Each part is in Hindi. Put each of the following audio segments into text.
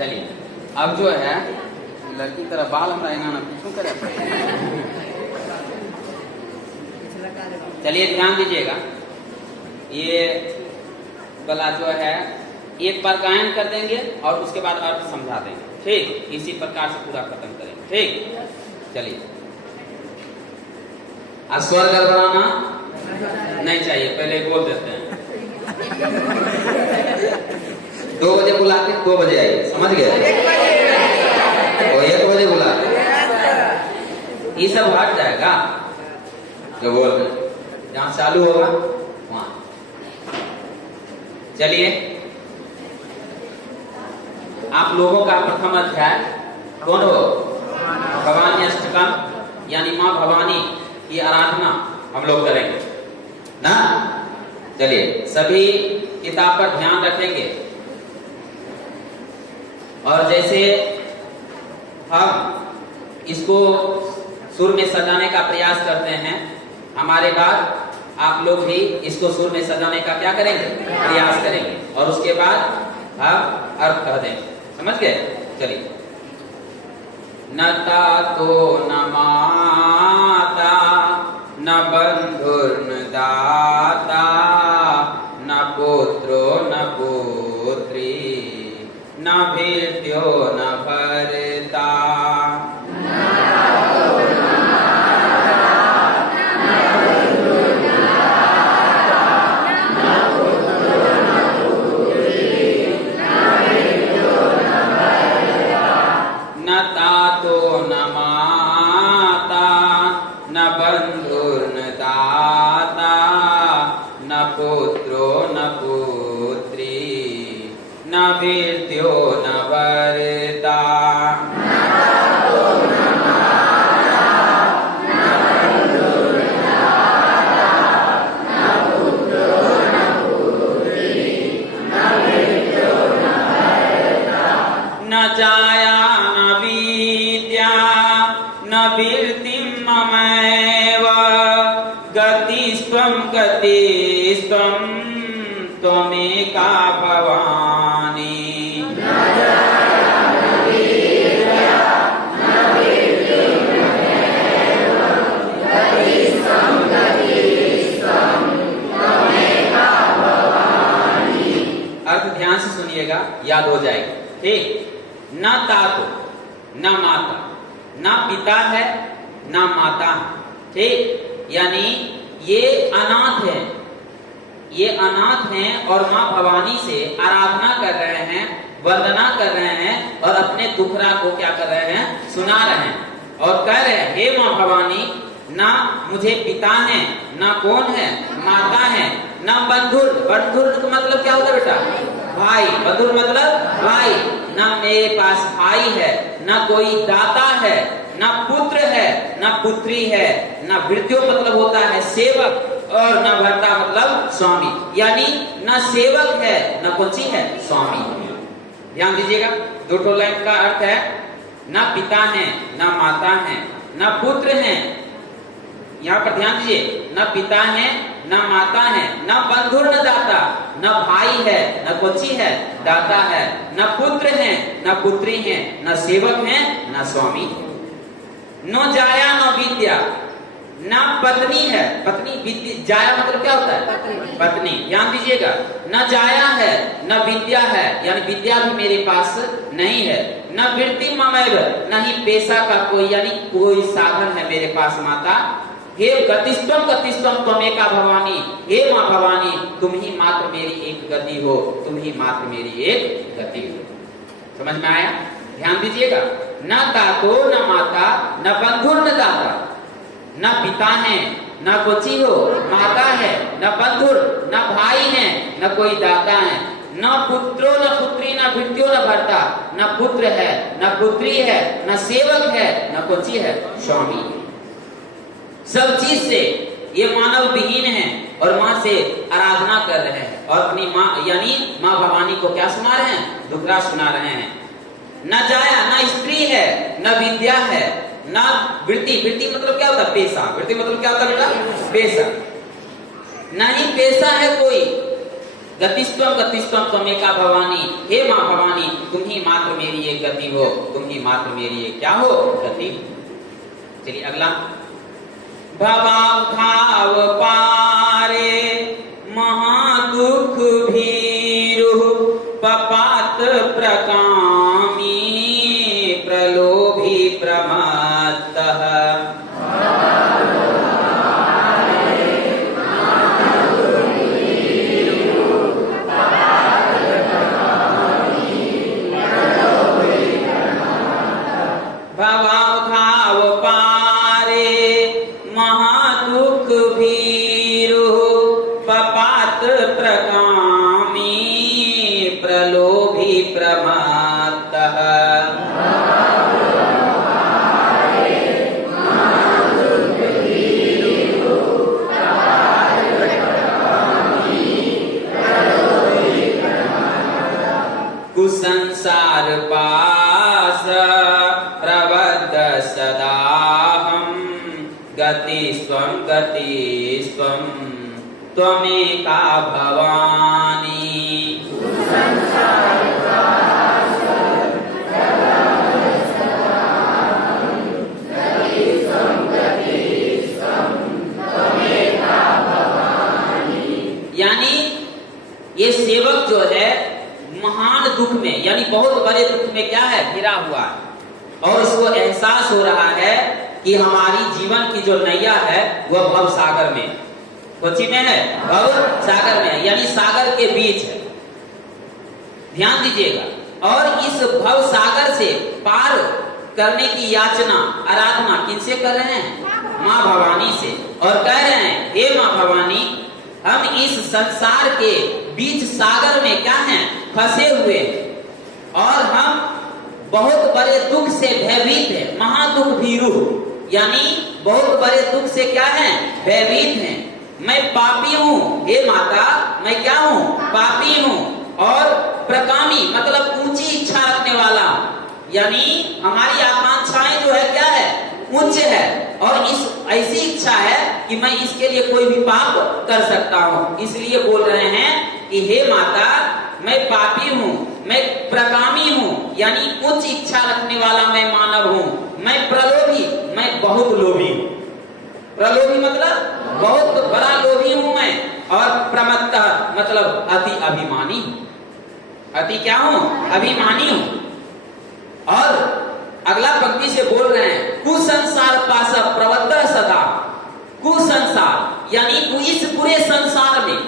चलिए अब जो है लड़की तरह बाल हमरा एना ना पूछूं करे। चलिए ध्यान दीजिएगा, ये वाला जो है एक बार गायन कर देंगे और उसके बाद अर्थ समझा देंगे, ठीक? इसी प्रकार से पूरा खत्म करेंगे, ठीक? चलिए स्वर गड़बड़ाना नहीं चाहिए, पहले बोल देते हैं 2 बजे बुलाते 2 बजे आइए, समझ गए? और 1 बजे बुलाते ये सब हट जाएगा जो बोल रहे, जहां चालू होगा वहां। चलिए आप लोगों का प्रथम अध्याय कौन हो? भवानी अष्टकम यानी माँ भवानी की आराधना हम लोग करेंगे ना। चलिए सभी किताब पर ध्यान रखेंगे और जैसे हम इसको सुर में सजाने का प्रयास करते हैं, हमारे बाद आप लोग भी इसको सुर में सजाने का क्या करेंगे? प्रयास करेंगे और उसके बाद हम अर्थ कह देंगे, समझ गए? चलिए न तातो न माता न बंधुर्न दाता न पुत्रो न पुत्री न भीत्यो न भर्ता भीत्यो न भर्ता। न जाया न विद्या न वीर्तिं ममैव गतिस्त्वं गतिस्त्वं त्वमेका भवानी। अर्थ ध्यान से सुनिएगा, याद हो जाएगा, ठीक? न तातो न माता, न पिता है न माता है, ठीक? यानी ये अनाथ है, ये अनाथ हैं और माँ भवानी से आराधना कर रहे हैं, वंदना कर रहे हैं और अपने दुखरा को क्या कर रहे हैं? सुना रहे हैं और कह रहे हैं हे माँ भवानी, ना मुझे पिता है ना कौन है? माता है, ना बंधुर, बंधुर का मतलब क्या होता है बेटा? भाई, बंधुर मतलब भाई, ना मेरे पास भाई है, ना कोई दाता है, ना पुत्र है, ना पुत्री है, ना भृत्यो मतलब होता है सेवक और न भर्ता मतलब स्वामी, यानी न सेवक है न कौन सी है? स्वामी। ध्यान दीजिएगा, 2 लाइन का अर्थ है न पिता है न माता है न पुत्र है, यहाँ पर ध्यान दीजिए, न पिता है न माता है न बंधुर न दाता, न भाई है न कौन सी है? दाता है, न पुत्र है न पुत्री है, न सेवक है न स्वामी। न जाया न विद्या, ना पत्नी है, पत्नी जाया मतलब क्या होता है? पत्नी। ध्यान दीजिएगा, न जाया है न विद्या है, यानी विद्या भी मेरे पास नहीं है, न वृत्ति ममैव, न ही पेशा का कोई यानी कोई साधन है मेरे पास माता। हे गतिस्त्वम गतिस्त्वम त्वमेका भवानी, हे माँ भवानी तुम ही मात्र मेरी एक गति हो, तुम ही मात्र मेरी एक गति हो। समझ में आया? ध्यान दीजिएगा, न तातो न माता न बंधुर न दाता, न पिता है न कोची हो माता है, न बंधुर न भाई है न कोई दाता है, न पुत्रो न पुत्री न भृत्यो न भर्ता, न पुत्र है न पुत्री है न सेवक है न कोची है? स्वामी। सब चीज से ये मानव विहीन है और माँ से आराधना कर रहे हैं और अपनी माँ यानी माँ भवानी को क्या सुना रहे हैं? दुखड़ा सुना रहे हैं। न जाया, न स्त्री है न विद्या है ना वृत्ति, वृत्ति मतलब क्या होता है? पेशा। वृत्ति मतलब क्या होता है बेटा? पेशा। नहीं पेशा है कोई, गतिस्त्वम गतिस्त्वम त्वमेका भवानी, हे माँ भवानी तुम ही मात्र मेरी एक गति हो, तुम ही मात्र मेरी एक क्या हो, गति। चलिए अगला, भवावधाव पारे महादुख भीरु पपात प्रकामी प्रलोभी प्रमत्तः। भवावधाव पारे महादुख भीरु पपात प्रकामी प्रलोभी प्रमत्तः। कुसंसार पास प्रबद्ध सदाहं गतिस्त्वं गतिस्त्वं त्वमेका भवानी। यानी ये सेवक जो है महान दुख में, यानी बहुत बड़े दुख में क्या है, घिरा हुआ है और इसको एहसास हो रहा है कि हमारी जीवन की जो नैया है वह भव सागर में, कोची में है, भव सागर में है, यानी सागर के बीच है। ध्यान दीजिएगा। और इस भव सागर से पार करने की याचना, आराधना किनसे कर रहे हैं, माँ भवानी से। और कह रहे हैं हे माँ भवानी हम इस संसार के बीच सागर में क्या हैं, फंसे हुए और हम बहुत बड़े दुख से भयभीत हैं। महादुख भीरु यानी बहुत बड़े दुख से क्या हैं, भयभीत हैं। मैं पापी हूँ हे माता, मैं क्या हूँ, पापी हूँ। और प्रकामी मतलब ऊंची इच्छा रखने वाला, यानी हमारी आकांक्षाएं जो है क्या है, उच्च है। और इस ऐसी इच्छा है कि मैं इसके लिए कोई भी पाप कर सकता हूँ। इसलिए बोल रहे हैं कि हे माता मैं पापी हूँ, मैं प्रकामी हूँ, यानी उच्च इच्छा रखने वाला मैं मानव हूँ। मैं प्रलोभी, मैं बहुत लोभी हूँ। प्रलोभी मतलब बहुत बड़ा लोभी हूँ मैं। और प्रमत्ता मतलब अति अभिमानी, अति क्या हूँ, अभिमानी हूँ। और अगला पंक्ति से बोल रहे हैं कुसंसार पास प्रबद्ध सदा। कुसंसार यानी इस बुरे संसार में,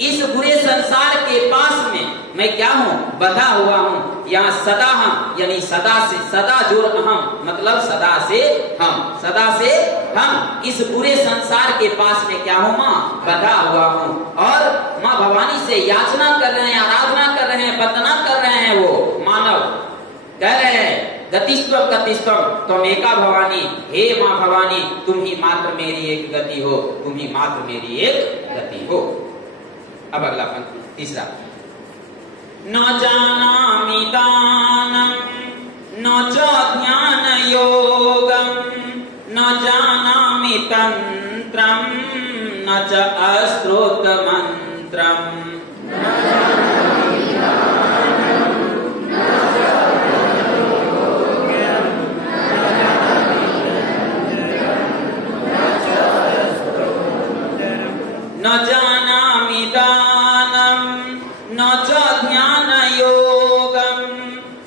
इस बुरे संसार के पास में मैं क्या हूँ, बंधा हुआ हूँ। यहाँ सदा हम यानी सदा से, सदा जोड़ हम मतलब सदा से हम, सदा से हम इस बुरे संसार के पास में क्या हूँ, माँ बंधा हुआ हूँ। और माँ भवानी से याचना कर रहे हैं, आराधना कर रहे हैं, वंदना कर रहे हैं। वो मानव कह रहे हैं गतिस्त्वम गतिस्त्वम त्वमेका भवानी, हे माँ भवानी तुम ही मात्र मेरी एक गति हो, तुम ही मात्र मेरी एक गति हो। अब अगला पंक्ति तीसरा, न जानामि दानं न च ध्यान योगं न जानामि तंत्रं न च अस्त्रोत मंत्रं। न जानामि दानं न च ध्यान योगं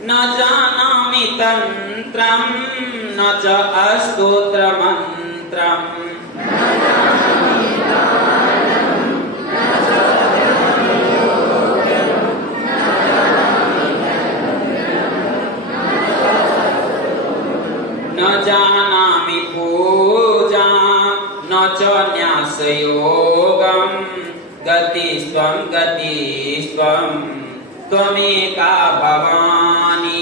न जानामि तंत्रं न च अस्तोत्र मंत्रं। न जानामि पूजा न च न्यास योगं गतिस्त्वं गतिस्त्वं त्वमेका भवानी।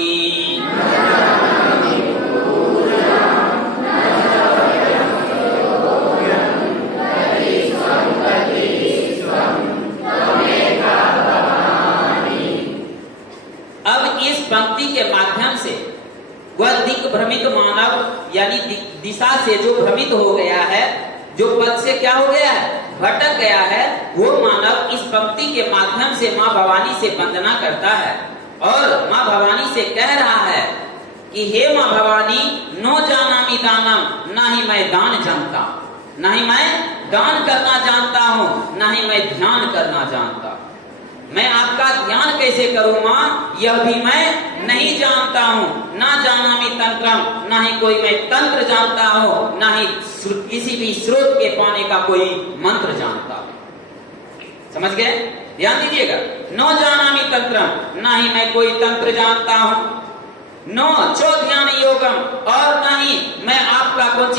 अब इस पंक्ति के माध्यम से वह दिक भ्रमित मानव यानी दिशा से जो भ्रमित हो गया है, जो पद से क्या हो गया है, भटक गया है वो मानव इस पंक्ति के माध्यम से माँ भवानी से वंदना करता है और माँ भवानी से कह रहा है कि हे माँ भवानी, नो जानामि दानम, ना ही मैं दान जानता, ना ही मैं दान करना जानता हूँ, ना ही मैं ध्यान करना जानता। मैं आपका ध्यान कैसे करूं माँ, यह भी मैं नहीं जानता हूँ। ना जानामि तंत्रम, ना ही कोई मैं तंत्र जानता हूँ, ना ही किसी भी स्रोत के पाने का कोई मंत्र जानता हूँ। समझ गए? ध्यान दीजिएगा। नो जानामि तंत्रम, ना ही मैं कोई तंत्र जानता हूँ। नो चो ध्यान योगम, और ना ही मैं आपका कुछ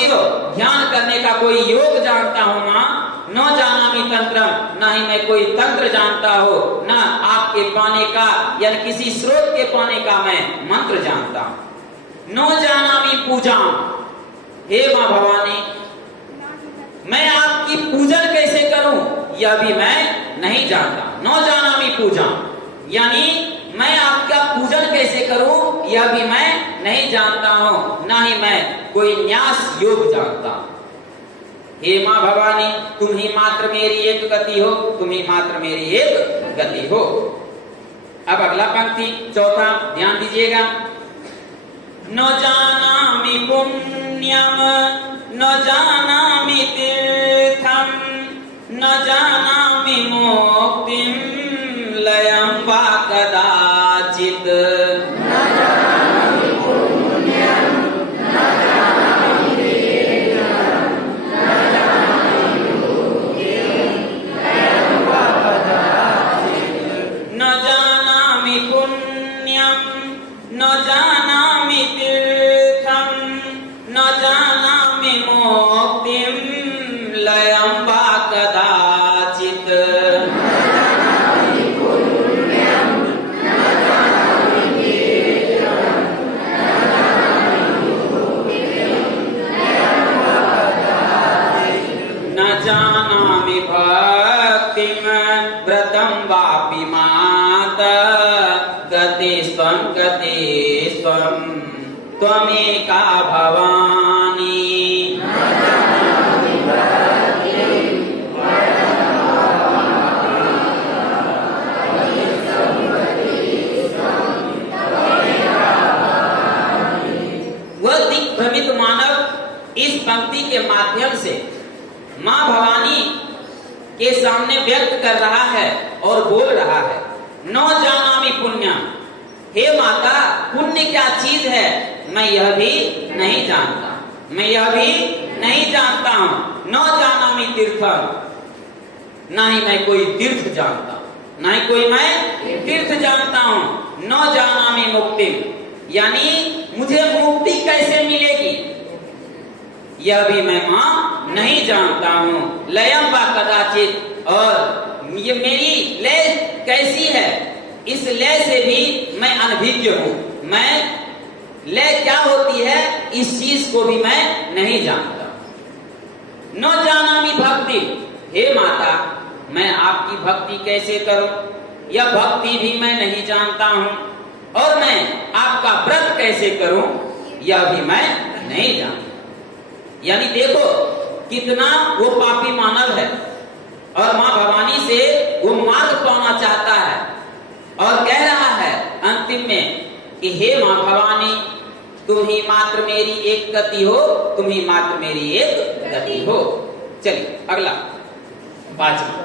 ध्यान करने का कोई योग जानता हूँ माँ। न जानामि तंत्रम, ना ही मैं कोई तंत्र जानता हो, ना आपके पाने का यानी किसी स्रोत के पाने का मैं मंत्र जानता हूं। न जानामि पूजा, हे मां भवानी, मैं आपकी पूजन कैसे करूं यह भी मैं नहीं जानता। न जानामि पूजा यानी मैं आपका पूजन कैसे करूं यह भी मैं नहीं जानता हूं, ना ही मैं कोई न्यास योग जानता हूं। हे माँ भवानी, तुम ही मात्र मेरी एक गति हो, तुम ही मात्र मेरी एक गति हो। अब अगला पंक्ति चौथा ध्यान दीजिएगा। न जानामि पुण्यम, न जानामि तीर्थम, न जानामि मुक्तिम लयम वा कदाचित्। त्वमेका भवानी। वह दिग्भ्रमित मानव इस पंक्ति के माध्यम से मां भवानी के सामने व्यक्त कर रहा है और बोल रहा है, न जानामि पुण्यम, हे माता, पुण्य क्या चीज है मैं यह भी नहीं जानता, मैं यह भी नहीं जानता हूं। न जानामि तीर्थम, ना ही मैं कोई तीर्थ जानता, ना ही कोई मैं तीर्थ जानता हूं। न जानामि मुक्ति, यानी मुझे मुक्ति कैसे मिलेगी यह भी मैं मां नहीं जानता हूं। लयम वा कदाचित, और ये मेरी लय कैसी है, इस लय से भी मैं अनभिज्ञ हूं। मैं लय क्या होती है इस चीज को भी मैं नहीं जानता। न जानामि भक्ति, हे माता, मैं आपकी भक्ति कैसे करूं यह भक्ति भी मैं नहीं जानता हूं, और मैं आपका व्रत कैसे करूं यह भी मैं नहीं जानता। यानी देखो कितना वो पापी मानव है और मां भवानी से वो मार्ग पाना चाहता है और कह रहा है अंतिम में कि हे मां भवानी, तुम ही मात्र मेरी एक गति हो, तुम ही मात्र मेरी एक गति हो। चलिए अगला पांचवा।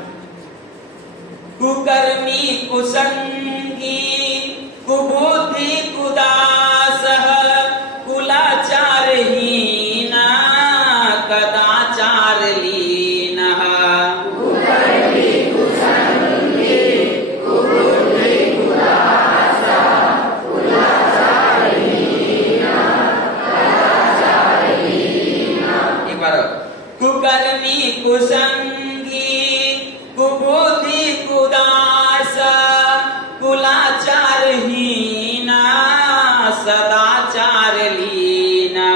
कुकर्मी कुसंगी कुबुद्धि कुदासः कुलाचारहीन कदाचार लीनः। कुकर्मी कुसंगी कुबुद्धि कुदास कुलाचारहीन सदाचार लीना।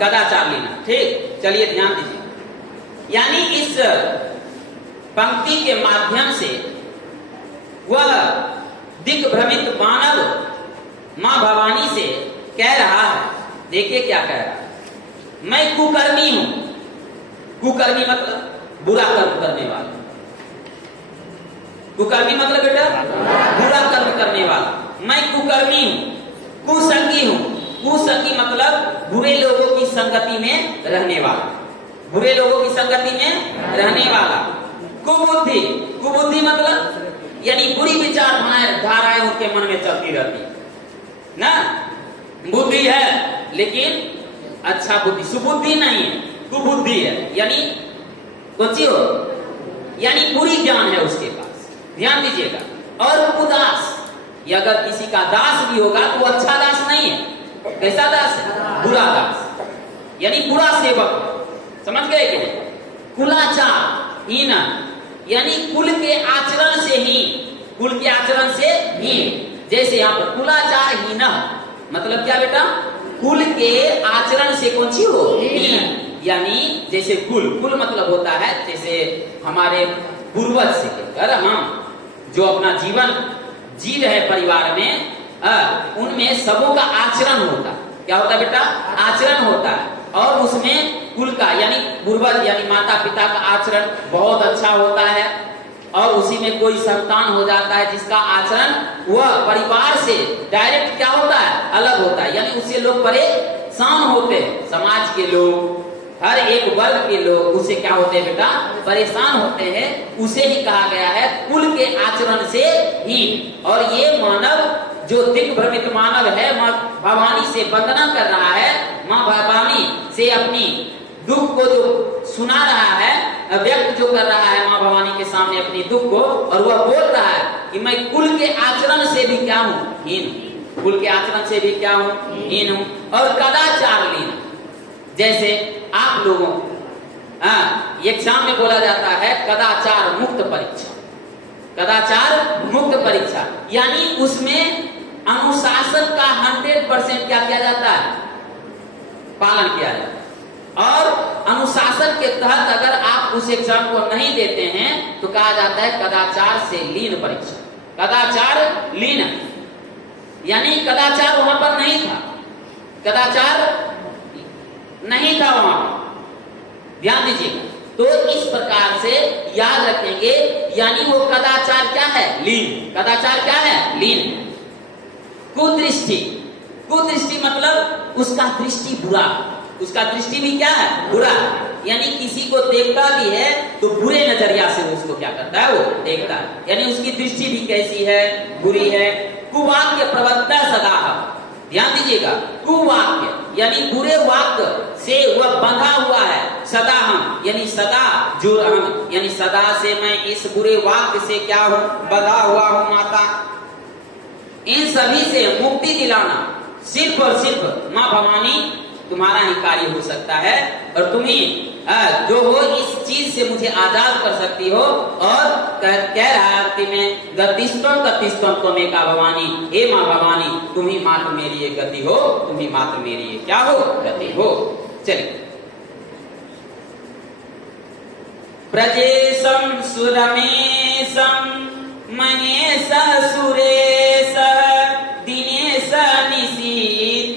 कदाचार लीना, ठीक। चलिए ध्यान दीजिए, यानी इस पंक्ति के माध्यम से वह दिग्भ्रमित मानव मां भवानी से कह रहा है, देखिए क्या कह रहा है, मैं कुकर्मी हूं। कुकर्मी मतलब बुरा कर्म करने वाला। कुकर्मी मतलब बेटा बुरा कर्म करने वाला। मैं कुकर्मी हूं, कुसंगी हूं। कुसंगी मतलब बुरे लोगों की संगति में रहने वाला, बुरे लोगों की संगति में रहने वाला। कुबुद्धि, कुबुद्धि मतलब यानी बुरी विचारधाराएं उनके मन में चलती रहती ना। बुद्धि है लेकिन अच्छा बुद्धि, सुबुद्धि नहीं है, कुबुद्धि है। यानी कौन सी हो, यानी बुरी ज्ञान है उसके पास, ध्यान दीजिएगा। और कुदास, ये अगर किसी का दास भी होगा तो अच्छा दास नहीं है। कैसा दास है? बुरा दास, यानी बुरा सेवक। समझ गए कि नहीं? कुलाचार हीन, यानी कुल के आचरण से ही, कुल के आचरण से हीन। जैसे यहाँ पर कुलाचार हीन मतलब क्या बेटा? कुल के आचरण से कौन सी हो? हीन। यानी जैसे कुल, कुल मतलब होता है जैसे हमारे पूर्वज से लेकर हम जो अपना जीवन जी रहे परिवार में, उनमें सबों का आचरण होता है। क्या होता है बेटा? आचरण होता है। और उसमें कुल का यानी पूर्वज यानी माता पिता का आचरण बहुत अच्छा होता है। और उसी में कोई संतान हो जाता है जिसका आचरण वह परिवार से डायरेक्ट क्या होता है? अलग होता है। यानी उससे लोग परेशान होते हैं। समाज के लोग, हर एक वर्ग के लोग उसे क्या होते हैं बेटा? परेशान होते हैं। उसे ही कहा गया है कुल के आचरण से हीन। और ये मानव जो दिग्भ्रमित मानव है, मां भवानी से वंदना कर रहा है, मां भवानी से अपनी दुख को जो सुना रहा है, व्यक्त जो कर रहा है मां भवानी के सामने अपनी दुख को, और वह बोल रहा है कि मैं कुल के आचरण से भी क्या हूं? हीन। कुल के आचरण से भी क्या हूं? हीन हूं। और कदाचार लीन, जैसे आप लोगों एग्जाम में बोला जाता है कदाचार मुक्त परीक्षा। कदाचार मुक्त परीक्षा यानी उसमें अनुशासन का 100% क्या किया जाता है? पालन किया जाता है। और अनुशासन के तहत अगर आप उस एग्जाम को नहीं देते हैं तो कहा जाता है कदाचार से लीन परीक्षा। कदाचार लीन यानी कदाचार वहां पर नहीं था, कदाचार नहीं था वहां, ध्यान दीजिएगा। तो इस प्रकार से याद रखेंगे, यानी वो कदाचार क्या है? लीन। कदाचार क्या है? लीन। कुदृष्टि, कुदृष्टि मतलब उसका दृष्टि बुरा, उसका दृष्टि भी क्या है? बुरा। यानी किसी को देखता भी है तो बुरे नजरिया से उसको क्या करता है? वो देखता है। यानी उसकी दृष्टि भी कैसी है? बुरी है। कुवाक्य प्रवक्ता सदा, ध्यान दीजिएगा। कुवाक्य यानी बुरे वाक्य से वह बंधा हुआ है। सदा हम यानी सदा जो हम यानी सदा से मैं इस बुरे वाक्य से क्या हूं? बंधा हुआ हूं माता। इन सभी से मुक्ति दिलाना सिर्फ और सिर्फ मां भवानी तुम्हारा ही कार्य हो सकता है। और तुम ही जो हो इस चीज से मुझे आजाद कर सकती हो। और कह रहा है कि मैं गतिस्तम गतिस्तम त्वमेका भवानी, हे मां भवानी तुम ही मात्र मेरी एक गति हो, तुम ही मात्र मेरी एक क्या हो? गति हो। चलिए, प्रजेशम सुरमेशम महेश सुरेश दिनेश निशीथेश्वरं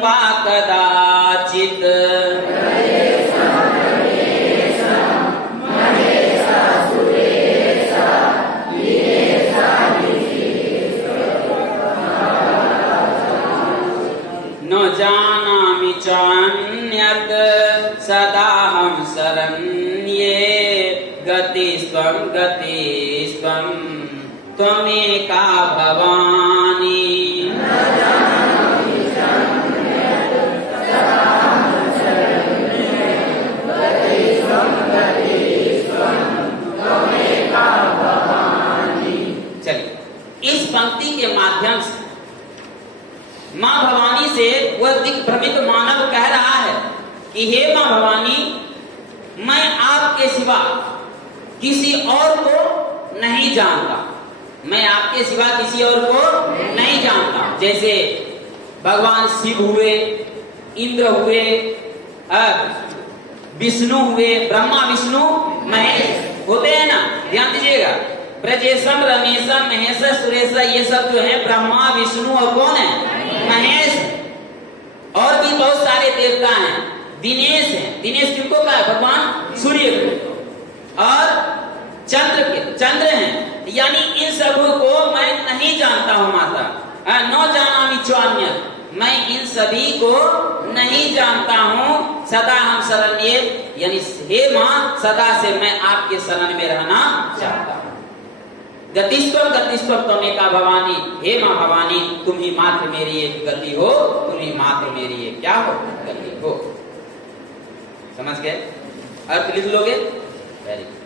वा कदाचित् न जानामि चान्यत् सदाहं शरण्ये गतिस्त्वं गतिस्त्वं त्वमेका भवानी। चलिए, इस पंक्ति के माध्यम से मां भवानी से वह दिग्भ्रमित मानव कह रहा है कि हे मां भवानी, मैं आपके सिवा किसी और को नहीं जानता। मैं आपके सिवा किसी और को नहीं जानता। जैसे भगवान शिव हुए, इंद्र हुए, विष्णु हुए, ब्रह्मा विष्णु महेश होते हैं ना, ध्यान दीजिएगा। ब्रजेशम, रमेशम, महेश, सुरेश, ये सब जो है ब्रह्मा, विष्णु और कौन है? महेश। और भी बहुत सारे देवता हैं। दिनेश है, दिनेश किनको का है? भगवान सूर्य को। और चंद्र हैं, यानी इन सब को मैं नहीं जानता हूं माता। न जानामि चान्य, मैं इन सभी को नहीं जानता हूं। सदा हम शरण्ये, यानी हे मां सदा से मैं आपके शरण में रहना चाहता हूं। गतिस्वम गतिस्वम त्वमेका भवानी, हे मां भवानी तुम ही मात्र मेरी एक गति हो, तुम ही मात्र मेरी एक क्या हो? गति हो। समझ गए? अर्थ लिख लोगे? वेरी